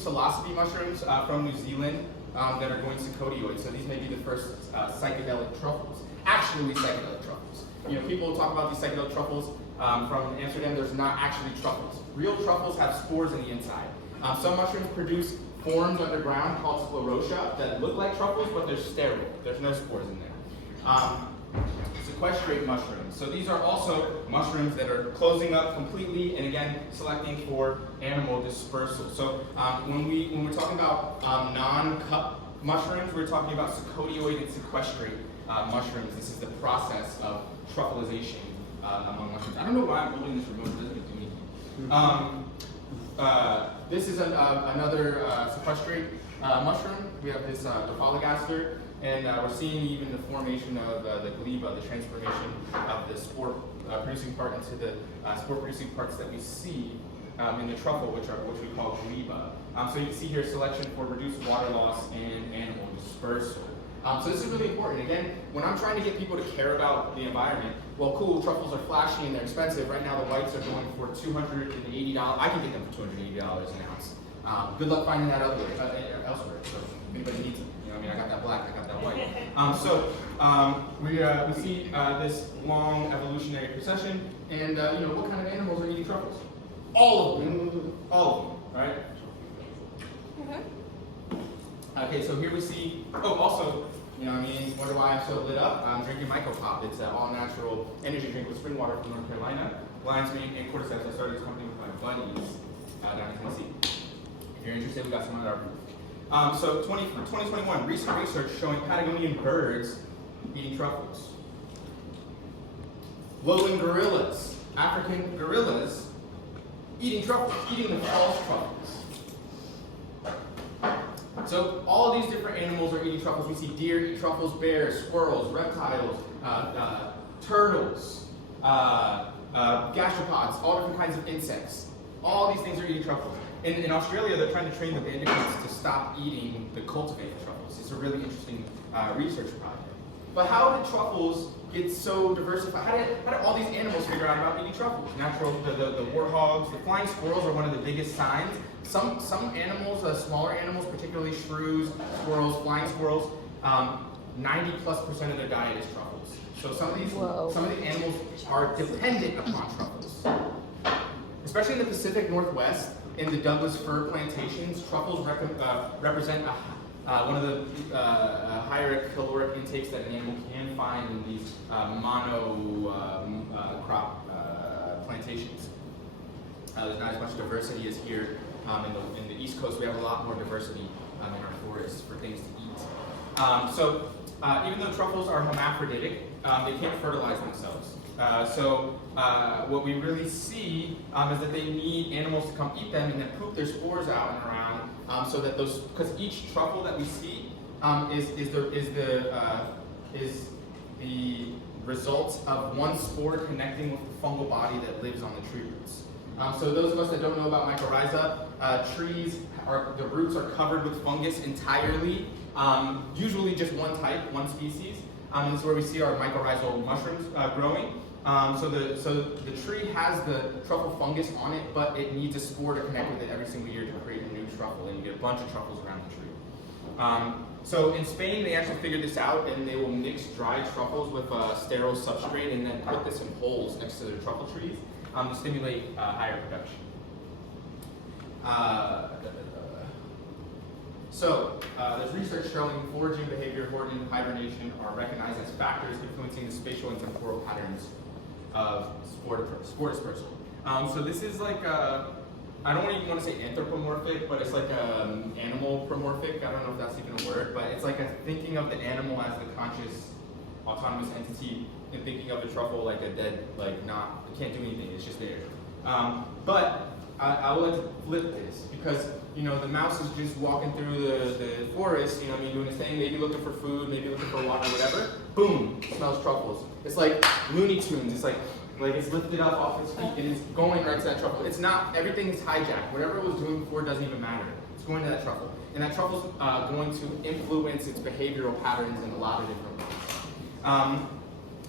psilocybe mushrooms from New Zealand that are going psychotioid. So these may be the first psychedelic truffles. Actually psychedelic truffles. You know, people talk about these psychedelic truffles from Amsterdam. There's not actually truffles. Real truffles have spores in the inside. Some mushrooms produce forms underground called sclerotia that look like truffles, but they're sterile. There's no spores in there. Sequestrate mushrooms. So these are also mushrooms that are closing up completely and again selecting for animal dispersal. So when we're talking about non-cup mushrooms, we're talking about psychotioid and sequestrate mushrooms. This is the process of truffleization among mushrooms. I don't know why I'm holding this remote. It doesn't do anything. This is another sequestrate mushroom. We have this Dophalogaster. And we're seeing even the formation of the gleba, the transformation of the spore-producing part into the spore-producing parts that we see in the truffle, which we call gleba. So you can see here selection for reduced water loss and animal dispersal. So this is really important. Again, when I'm trying to get people to care about the environment, well, cool, truffles are flashy and they're expensive. Right now, the whites are going for $280. I can get them for $280 an ounce. Good luck finding that elsewhere. So if anybody needs them. I mean, I got that black, I got that white. We see this long evolutionary procession, and you know, what kind of animals are eating truffles? All of them, right? Okay, so here we see. Oh, also, you know, I mean, wonder why I'm so lit up? I'm drinking Michael Pop. It's an all-natural energy drink with spring water from North Carolina. Lion's mane and cordyceps. I started this company with my buddies down in Tennessee. If you're interested, we got some at our booth. So 2021, recent research showing Patagonian birds eating truffles. Lowland gorillas, African gorillas, eating truffles, eating the false truffles. So all of these different animals are eating truffles. We see deer eat truffles, bears, squirrels, reptiles, turtles, gastropods, all different kinds of insects. All these things are eating truffles. In Australia, they're trying to train the bandicoots to stop eating the cultivated truffles. It's a really interesting research project. But how did truffles get so diversified? How did all these animals figure out about eating truffles? The warthogs, the flying squirrels are one of the biggest signs. Some animals, smaller animals, particularly shrews, squirrels, flying squirrels, 90+% of their diet is truffles. So some of the animals are dependent upon truffles. Especially in the Pacific Northwest, in the Douglas fir plantations, truffles represent one of the higher caloric intakes that an animal can find in these crop plantations. There's not as much diversity as here in the East Coast. We have a lot more diversity in our forests for things to eat. So even though truffles are hermaphroditic, they can't fertilize themselves. What we really see is that they need animals to come eat them and then poop their spores out and around, so that those, because each truffle that we see is the result of one spore connecting with the fungal body that lives on the tree roots. So those of us that don't know about mycorrhiza, the roots are covered with fungus entirely, usually just one type, one species. This is where we see our mycorrhizal mushrooms growing. So the tree has the truffle fungus on it, but it needs a spore to connect with it every single year to create a new truffle, and you get a bunch of truffles around the tree. So in Spain, they actually figured this out, and they will mix dried truffles with a sterile substrate and then put this in holes next to the truffle trees to stimulate higher production. There's research showing foraging behavior, hoarding, and hibernation are recognized as factors influencing the spatial and temporal patterns of spore dispersal. So this is like I don't even want to say anthropomorphic, but it's like animal promorphic. I don't know if that's even a word, but it's like thinking of the animal as the conscious, autonomous entity, and thinking of the truffle like a dead, it can't do anything. It's just there. But I would like to flip this because, you know, the mouse is just walking through the forest, doing its thing, maybe looking for food, maybe looking for water, whatever. Boom, smells truffles. It's like Looney Tunes. It's like it's lifted up off its feet and it's going right to that truffle. It's not, everything is hijacked. Whatever it was doing before doesn't even matter. It's going to that truffle. And that truffle's going to influence its behavioral patterns in a lot of different ways.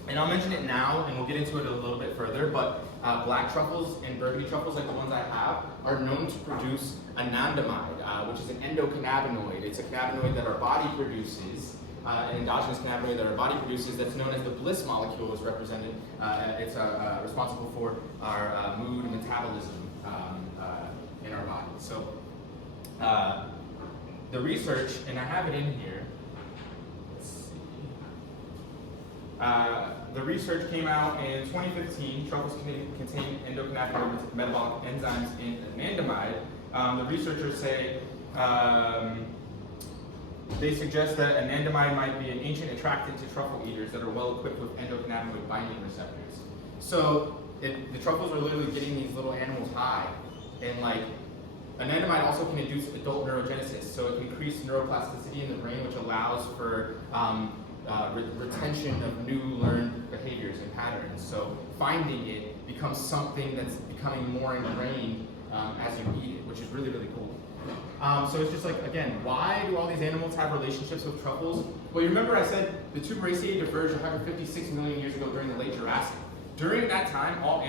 And I'll mention it now, and we'll get into it a little bit further, but Black truffles and burgundy truffles, like the ones I have, are known to produce anandamide, which is an endocannabinoid. It's a cannabinoid that our body produces, an endogenous cannabinoid that our body produces that's known as the bliss molecule is represented. It's responsible for our mood and metabolism in our body. So the research, and I have it in here, let's see. The research came out in 2015. Truffles contain endocannabinoid metabolic enzymes in anandamide. The researchers say they suggest that anandamide might be an ancient attractant to truffle eaters that are well equipped with endocannabinoid binding receptors. So the truffles are literally getting these little animals high, and like anandamide also can induce adult neurogenesis, so it can increase neuroplasticity in the brain, which allows for retention of new learned behaviors and patterns. So finding it becomes something that's becoming more ingrained as you eat it, which is really, really cool. So it's just like, again, why do all these animals have relationships with truffles? Well, you remember I said the Tuberacea diverged 156 million years ago during the late Jurassic. During that time, all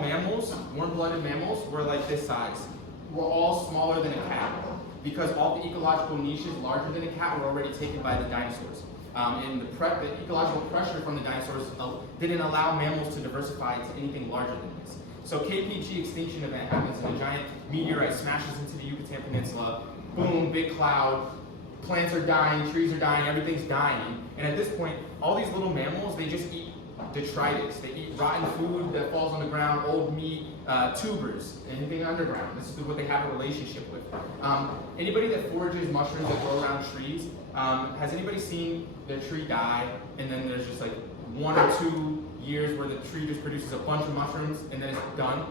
mammals, warm-blooded mammals, were like this size. We're all smaller than a cat, because all the ecological niches larger than a cat were already taken by the dinosaurs. And the ecological pressure from the dinosaurs didn't allow mammals to diversify into anything larger than this. So KPG extinction event happens and a giant meteorite smashes into the Yucatan Peninsula. Boom, big cloud, plants are dying, trees are dying, everything's dying. And at this point, all these little mammals, they just eat detritus. They eat rotten food that falls on the ground, old meat, tubers, anything underground. This is what they have a relationship with. Anybody that forages mushrooms that grow around trees, has anybody seen their tree die and then there's just like 1 or 2 years where the tree just produces a bunch of mushrooms and then it's done?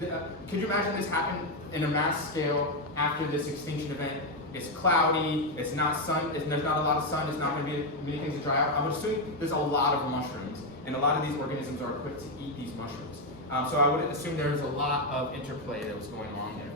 Could you imagine this happen in a mass scale after this extinction event? It's cloudy, it's not sun, there's not a lot of sun, there's not going to be many things to dry out. I would assume there's a lot of mushrooms, and a lot of these organisms are equipped to eat these mushrooms. So I would assume there's a lot of interplay that was going on there.